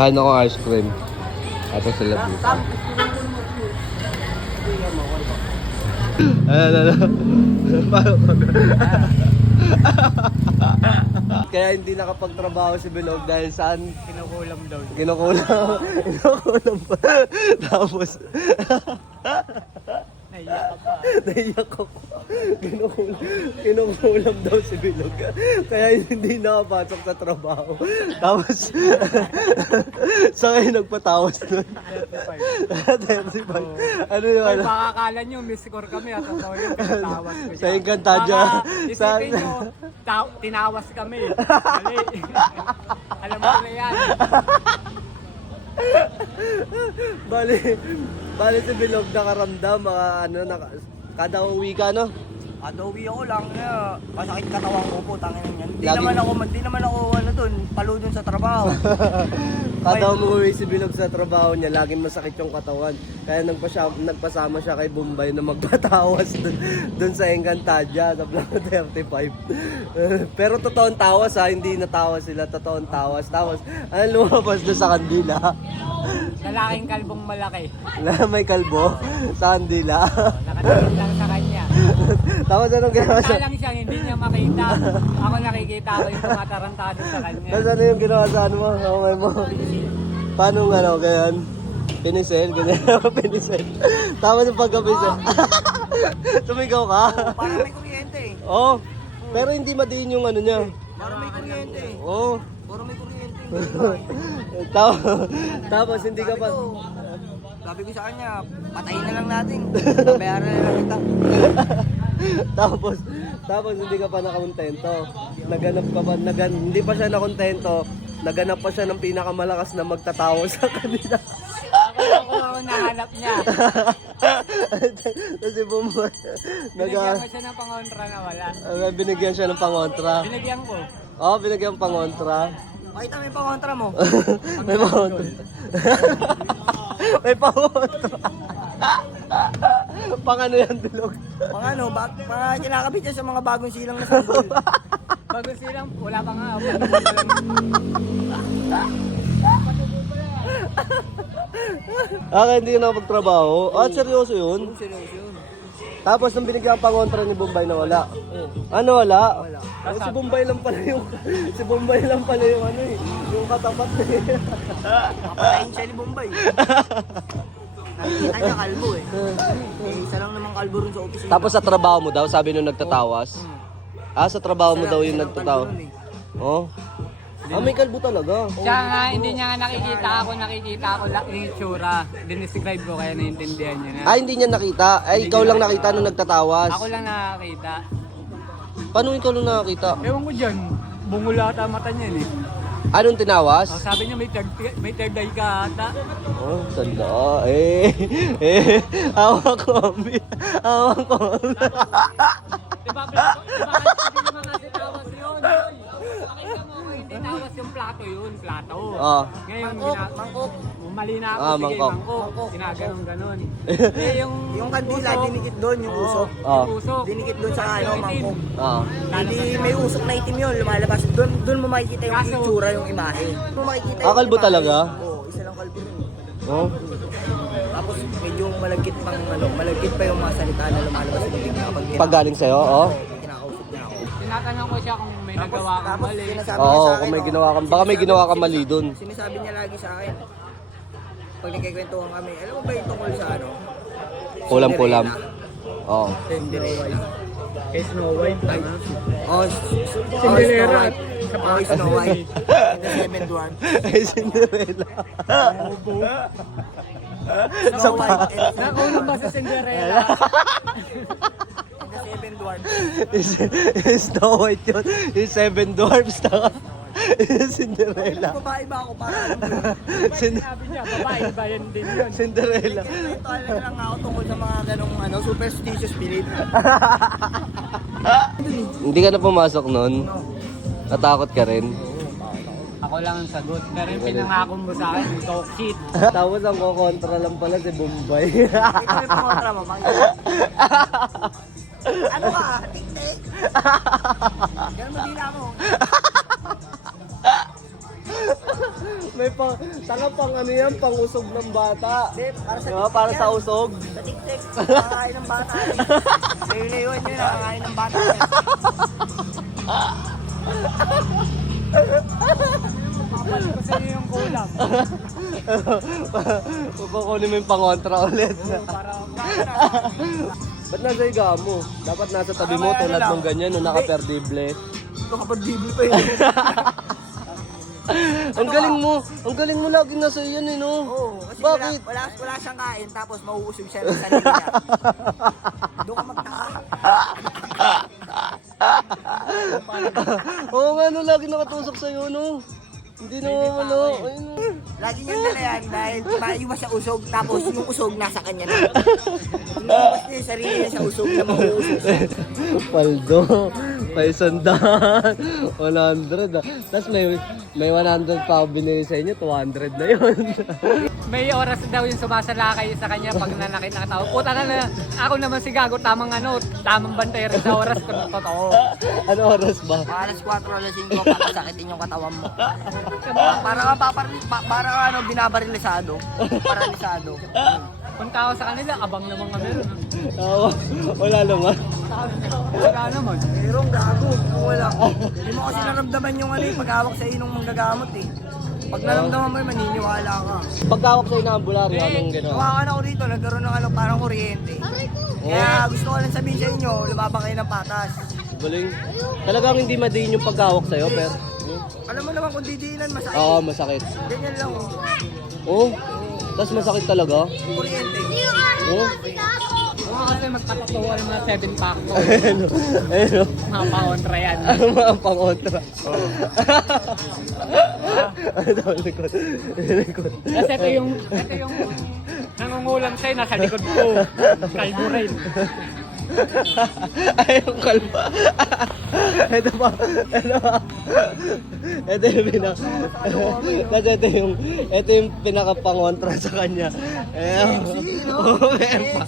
Kain ako ice cream. Ito sila dito. Kaya hindi nakapagtrabaho si Bilog dahil saan? Kinukulam daw. Kinukulam pa. Tapos naiyak ako. Kinukulam daw si Bilog. Kaya hindi nakapasok sa trabaho. Tapos sa ngayon nagpatawas nun. 35. Ano yun? Ay, baka akala nyo, miss score kami at ako yung pinatawas ko Sa Encantadia. Baka isipin nyo, tinawas kami. Mali. Alam mo na yan. Bali si Bilog nakaramdam, mga ano, kada uwi ka, no? Adowi ako lang, masakit katawan ko po, tangin yan. Di Lagi- naman ako ano dun, palo dun sa trabaho. Kada umuwi si Bilog sa trabaho niya, laging masakit yung katawan. Kaya nagpasama siya kay Bombay na magpatawas dun sa Encantadia sa Block 35. Pero totoong tawas ha, hindi natawas sila, totoong tawas. Tapos, ano lumabas doon sa kandila? Lalaking kalbong malaki. May kalbo sa kandila. Nakatingin lang sa kanya. Tapos anong ginawa Basta siya? lang siya, hindi niya makita. Ako nakikita ko yung tumatarantado sa kanya. Tapos ano yung ginawa sa ano mo? Okay mo? Paano nga ano, ganyan? Pinisel, ganyan. Pinisel. Tapos yung pagkapisel. Sumigaw ka? Parang may kuryente eh. Oo. Pero hindi madiin yung ano niya. Parang may kuryente eh. Oo. Puro may kuryente. Tapos hindi ka pa... Sabi ko sa kanya, patayin na lang natin. Babayaran na lang kita. tapos hindi ka pa nakakontento. Naganap ka pa, hindi pa siya nakontento. Naganap pa siya ng pinakamalakas na magtatawa sa kanila. Ako nahanap niya. Kasi Bombay, Binigyan ko siya ng pangontra na wala. binigyan siya ng pangontra. Binigyan ko. Oo, binigyan ng pangontra. Pakita mo yung pangontra mo. May pangontra. May pangontra. Pang ano yan, Bilog? Pang ano, kinakabit niya sa mga bagong silang na sanggol. Bago silang, wala pa nga. Hindi na magtrabaho. Seryoso yun? Seryoso yun. Tapos nung binigyan ang pangontra ni Bombay na wala. Ano wala? Wala. Si Bombay lang pala yung ano eh, yung katapat eh. Papatayin siya ni Bombay. Nakikita niya kalbo eh. Isa lang namang kalbo rin sa opisina. Tapos sa trabaho mo daw, sabi nung nagtatawas. Sa trabaho mo daw yung Isa lang nagtatawa. kalbo nun eh. Oh. May kalbo talaga. Siya nga, hindi niya nga nakikita ako yung itsura. Dinescribe ko kaya naiintindihan niya na. Hindi niya nakita. Ikaw lang nakita nung nagtatawas. Ako lang nakakita. Paano ikaw lang nakakita? Ewan ko dyan, bungulata mata niya eh. Anong tinawas? Sabi niya may third eye ka ata. Sanda. Hawak ko. Hawak ko. Diba hindi naman kasi tawas yun. Pakita mo, hindi tawas yung plato yun, plato. Ngayon, Mangkok. mali na ako, sige, mangkok. mangkok. Ginaganon. Yung kandila, dinikit doon yung usok. Yung usok. Dinikit doon sa ano, mangkok. Hindi. Hindi may usok na itim yun, lumalabas. Doon mo makikita yung Kaso- itsura, yung imahe. Doon mo makikita kalbo imahe. talaga? Oo, isa lang kalbo rin. Oh. Tapos medyo malagkit pa yung mga salita na lumalabas sa bibig niya kapag Pag galing sa'yo, kinakausap niya ako. Tinatanong ko siya kung may nagawa kang mali. sinasabi niya sa akin, kung may ginawa kang, baka may ginawa kang mali dun. Sinasabi niya lagi sa akin, pag nagkikwentuhan kami, alam mo ba yung tungkol sa ano? Kulam-kulam. Oo. Cinderella. Kay Snow White. Oh, Cinderella. Snow White. And the Seven Dwarfs. Ay, Cinderella. Snow White and the Nakulong ba sa Cinderella? Seven Dwarfs. Snow White yun. Yung Seven Dwarfs na. Cinderella. Babae ba ako para alam ko? Sabi niya, babae ba yan din yun? Cinderella. Talaga lang ako tungkol sa mga ganong superstitious belief. Hindi ka na pumasok nun? Natakot ka rin? Ako lang ang sagot. Pero yung pinangako mo sa akin, talk shit. Tapos ang kukontra lang pala si Bombay. Ikaw yung pangontra mo, makikita. Ano ka? Tik-tik? Ganun mo dila mo. May pang, tanga pang ano yan, pang usog ng bata. Hindi, para sa Diba? Para sa usog. Sa TikTok, nakakain ng bata. Yun, nakakain ng bata. Papalit ko sa inyo yung kulam. Papakunin mo yung pangontra ulit. Para Ba't nasa higa mo? Dapat nasa tabi mo tulad mong ganyan, no, naka-perdible. Ito kapag dibli pa yun. Ang galing mo lagi nasa iyan eh, no? Oo, kasi Bakit? wala siyang kain, tapos mauusog siya ng sarili niya. Doon ka magtaka. Oo nga, no, lagi nakatusok sa'yo, no? Hindi naman, ano, ayun, no. Lagi niyang dala yan dahil maiwas sa usog, tapos yung usog nasa kanya na. Iniwas niya yung sarili niya sa usog na mauusog siya. Paldo, may sandaan, 100 ah. Tapos may 100 pa ako binili sa inyo, 200 na yun. may oras daw yung sumasalakay sa kanya pag nanakit ng tao. Puta na, ako naman si Gago, tamang bantay rin sa oras kung totoo. Ano oras ba? Alas 4, alas 5, papasakitin yung katawan mo. Para ka binabaralisado. Paralisado. Punta ako sa kanila, abang naman kami rin. Oo, wala naman. Wala naman. Merong gago, kung wala. Hindi mo kasi naramdaman yung pag-hawak sa inong manggagamot eh. Pag naramdaman mo yun, maniniwala ka. Pagkawak sa'yo ng ambularyo, anong gano'n? Hawakan ako rito, nagkaroon ng parang kuryente. Kaya gusto ko lang sabihin sa inyo, lumabang kayo ng patas. Galing. Talagang hindi madiin yung pagkawak sa'yo, pero... Alam mo naman kung didiinan, masakit. Oo, masakit. Ganyan lang. Oo? Tapos masakit talaga? Kuryente. Oo? Oo, kasi magpapatuwa yung mga 7 pack ko. Ayun, ayun. Mga pangontra yan. Ano mga pangontra? Ito, likod. Likod. Kasi ito yung nangungulam sa'yo, nasa likod ko. Kalbo rin. Ay, yung kalba. Ito pa. Ito yung kasi ito yung pinakapangontra sa kanya. Meron pa.